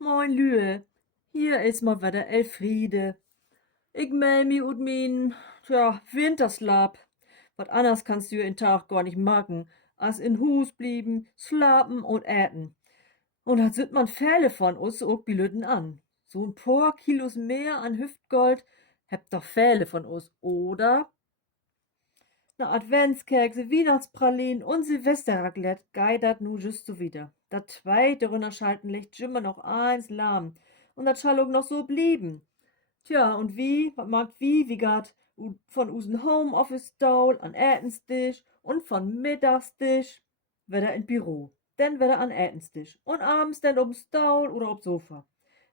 Moin Lüe, hier ist mal wieder Elfriede. Ich meld mi ut min, Winterslap. Wat anders kannst du in Tag gar nicht machen, als in Hus blieben, slapen und äten. Und da sind man Fälle von uns auch Bilüten an. So ein paar Kilos mehr an Hüftgold, hebt doch Fälle von uns, oder? Na Adventskekse, Weihnachtspralinen und Silvesterraclette geidert nu just so wieder. Dat zweite Runterschalten legt immer noch eins lahm. Und dat schall auch noch so blieben. Tja, und wie, wat mag wie gart von usen Homeoffice-Staul an Ätenstisch und von Mittagstisch wieder in Büro. Dann wieder an Ätenstisch. Und abends dann ob'n Staul oder ob's Sofa.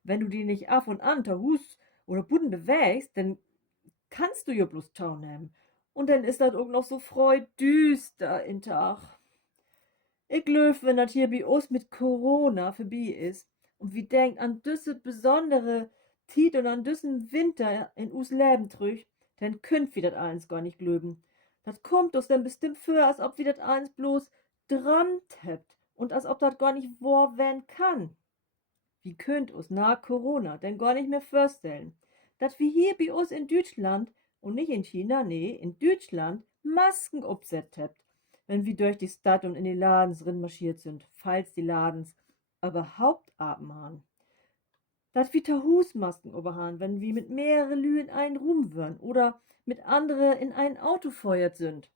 Wenn du die nicht ab und an ter Hus oder Budden bewegst, dann kannst du ja bloß Tau nehmen. Und dann ist das auch noch so freudüster in Tag. Ich löf, wenn das hier bei uns mit Corona vorbei ist und wie denkt an düsse besondere Tiet und an düssen Winter in us Leben trüch, dann könnt wir das eins gar nicht glöben. Das kommt uns dann bestimmt für, als ob wir das eins bloß drammt hebt und als ob das gar nicht wahr werden kann. Wie könnt us nach Corona denn gar nicht mehr vorstellen, dass wir hier bei uns in Deutschland und nicht in China, nee, in Deutschland Masken obsetzt habt, wenn wir durch die Stadt und in die Ladens marschiert sind, falls die Ladens überhaupt atmen haben. Dass wir Husmasken oberhaben, wenn wir mit mehrere Lü in einen Ruhm würden oder mit andere in ein Auto feuert sind.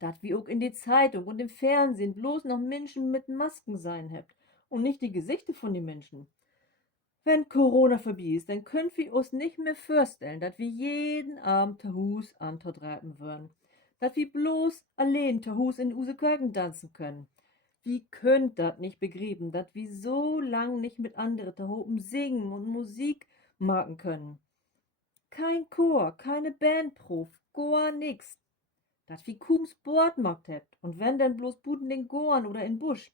Dat wir auch in die Zeitung und im Fernsehen bloß noch Menschen mit Masken sein habt und nicht die Gesichter von den Menschen. Wenn Corona vorbei ist, dann können wir uns nicht mehr vorstellen, dass wir jeden Abend zu Hus antreiben würden. Dass wir bloß allein zu Hus in use Kirchen tanzen können. Wie könnt dat nicht begrieben, dass wir so lang nicht mit anderen zu Hopen singen und Musik machen können? Kein Chor, keine Bandprof, gar nix. Dat wie kaum Sport macht hebt und wenn denn bloß Buden den Gorn oder in Busch.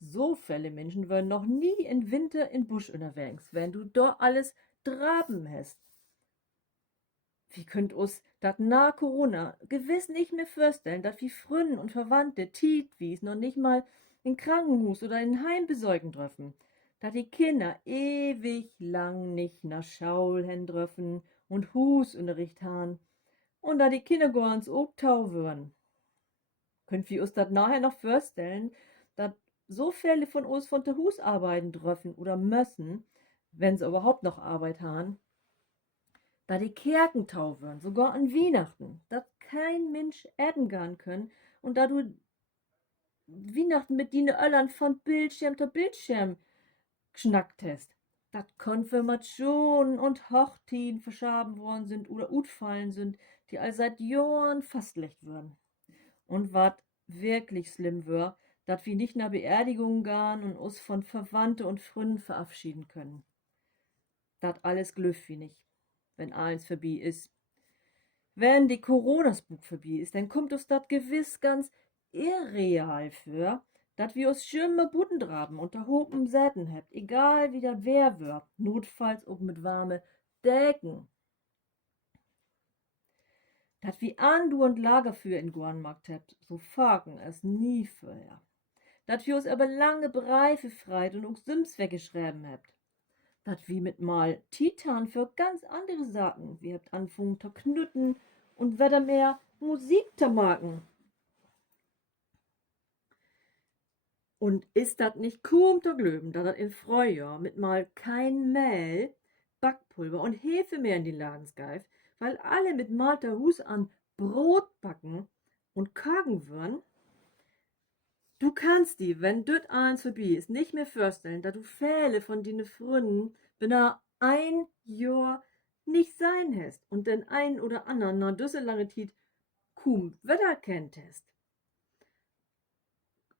So viele Menschen würden noch nie im Winter in Busch unterwegs, wenn du da alles draben hast. Wie könnt us dat nach Corona gewiss nicht mehr vorstellen, dat wie Fründen und Verwandte Tiet wies noch nicht mal in Krankenhus oder in Heim besäugen dürfen, dat die Kinder ewig lang nicht nach Schaul hen dürfen und Husunterricht han und da die Kinder gorns ook tau würden. Könnt wir uns dat nachher noch vorstellen, dat so viele von uns von der Hus arbeiten dürfen oder müssen, wenn sie überhaupt noch Arbeit haben, da die Kerken tau würden, sogar an Weihnachten, dat kein Mensch essen gehen können und da du Weihnachten mit dine Öllern von Bildschirm zu Bildschirm geschnackt hast, dat Konfirmationen und Hochzeiten verschaben worden sind oder utfallen sind, die all seit Jahren fastlecht würden. Und wat wirklich schlimm wär, dat wir nicht nach Beerdigungen gehen und uns von Verwandte und Freunden verabschieden können. Dat alles glüff wie nicht, wenn alles vorbei ist. Wenn die Corona-Spuk vorbei ist, dann kommt uns dat gewiss ganz irreal für, dat wir uns schirme Buden draben und da Hopen Säten hebt, egal wie dat wer wär, notfalls auch mit warme Decken. Dat wie andauernd Lagerfeuer in Guanmarkt hebt, so fagen es nie vorher. Dat wir uns aber lange Breife freit und auch Sims weggeschrieben hebt. Dat wie mit mal Titan für ganz andere Sachen. Wir habt anfangen zu knütten und wieder mehr Musik zu machen. Und ist dat nicht kaum zu glöben, da dat in Frühjahr mit mal kein Mehl, Backpulver und Hefe mehr in die Ladens greift, weil alle mit malter Hus an Brot backen und kagen würden? Du kannst die, wenn düt eins vorbei ist, nicht mehr vorstellen, da du Fähle von dine Fründen binnen ein Jahr nicht sein hast und den einen oder anderen noch düsse lange Tiet kaum Wetter kennt hast.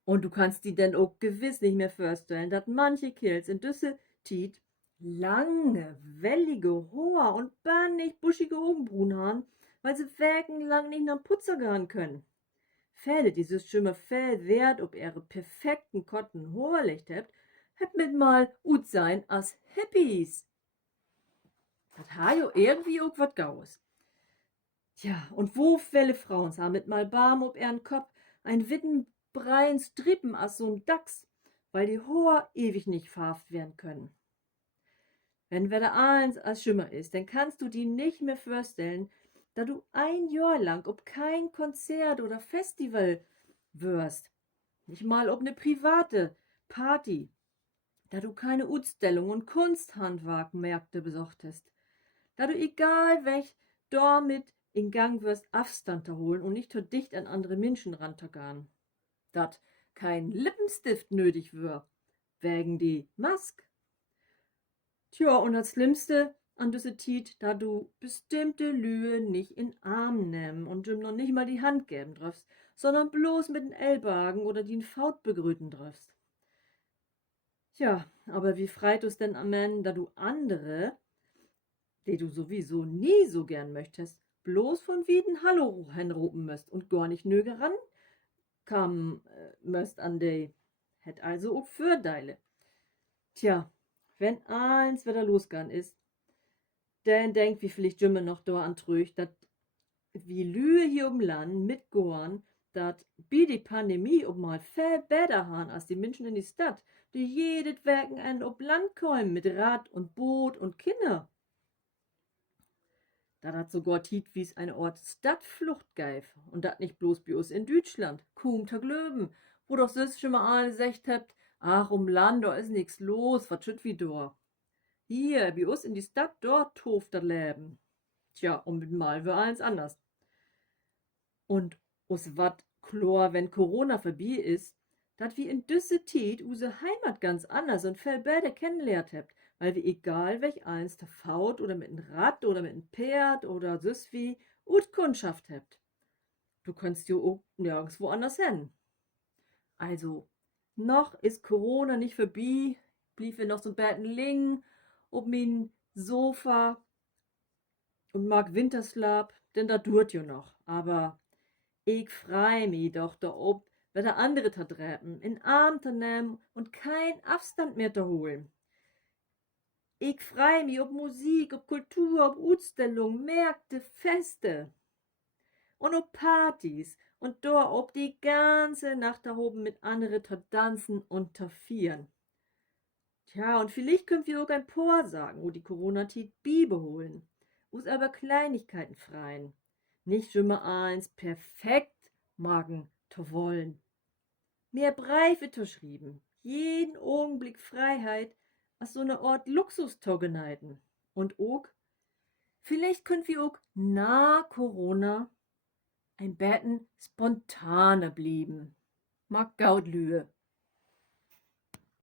Und du kannst die denn auch gewiss nicht mehr vorstellen, dass manche Kills in düsse Tiet lange, wellige, hohe und bannig buschige Augenbrauen haben, weil sie lang nicht nach Putzer gehen können. Fälle dieses schöne Fell wert, ob ihre perfekten Kotten Horlicht hebt mit mal ut sein as Hippies. Dat ha jo irgendwie auch wat Gaues. Tja, und wo viele Frauen haben mit mal Barm ob ihren Kopf ein witten breien Strippen as so'n Dachs, weil die Haar ewig nicht verhaft werden können. Wenn wir da eins als Schimmer ist, dann kannst du dir nicht mehr vorstellen, da du ein Jahr lang ob kein Konzert oder Festival wirst. Nicht mal ob ne private Party, da du keine Utstellung und Kunsthandwerkmärkte besuchtest, da du egal welch damit in Gang wirst Abstand zu holen und nicht zu dicht an andere Menschen ranzugehen. Dat kein Lippenstift nötig wär, wegen die Mask. Tja, und das Schlimmste an düsse Tiet, da du bestimmte Lühe nicht in Arm nehmen und ihm noch nicht mal die Hand geben darfst, sondern bloß mit den Ellbogen oder den Faut begrüten darfst. Tja, aber wie freit du's denn am Ende, da du andere, die du sowieso nie so gern möchtest, bloß von Wieden Hallo hinrufen müsst und gar nicht nöge rankommen müsst an die. Hätt also auch Vorteile. Tja, wenn eins wieder losgegangen ist, dann denkt wie vielleicht Jimme noch da an trüch, dat wie Lühe hier um Land mitgoren, dat bi die Pandemie ob mal viel besser han als die Menschen in die Stadt, die jedet Werken an ob Land kommen mit Rad und Boot und Kinder. Da hat sogar Tiet wie's eine Ort Stadtflucht geif. Und dat nicht bloß bei uns in Deutschland. Kaum zu glöben. Wo doch süß schon mal alle gesagt habt, ach, um Land, da is nix los, wat schütt wie da. Hier, bei uns in die Stadt, dort toft das Leben. Tja, und mit mal wär alles anders. Und us wat klar, wenn Corona vorbei ist, dat wir in düsse Tiet use Heimat ganz anders und viel besser kennenlernt habt, weil wir egal welch eins der Faut oder mit n Rad oder mit n Pferd oder süß wie ut Kundschaft habt. Du kannst jo auch nirgendwo anders hin. Also, noch ist Corona nicht vorbei, blieb wir noch so betten liegen, ob min Sofa und mag Winterslab, denn da tut jo noch. Aber ich freu mi doch da ob, wer der andere ta dreppen, in Arm ta nehmen und kein Abstand mehr ta holen. Ich freu mi ob Musik, ob Kultur, ob Utstellung, Märkte, Feste und ob Partys und da ob die ganze Nacht da oben mit andere ta tanzen und ta vieren. Tja, und vielleicht könnt wir auch ein paar sagen, wo die Corona-Tit Bibe holen. Us aber Kleinigkeiten freien. Nicht immer eins perfekt magen zu wollen. Mehr Briefe zu schreiben. Jeden Augenblick Freiheit als so eine Art Luxustoggenheiten. Und auch, vielleicht könnt wir auch nach Corona ein Betten spontaner blieben. Mag Gaudlühe.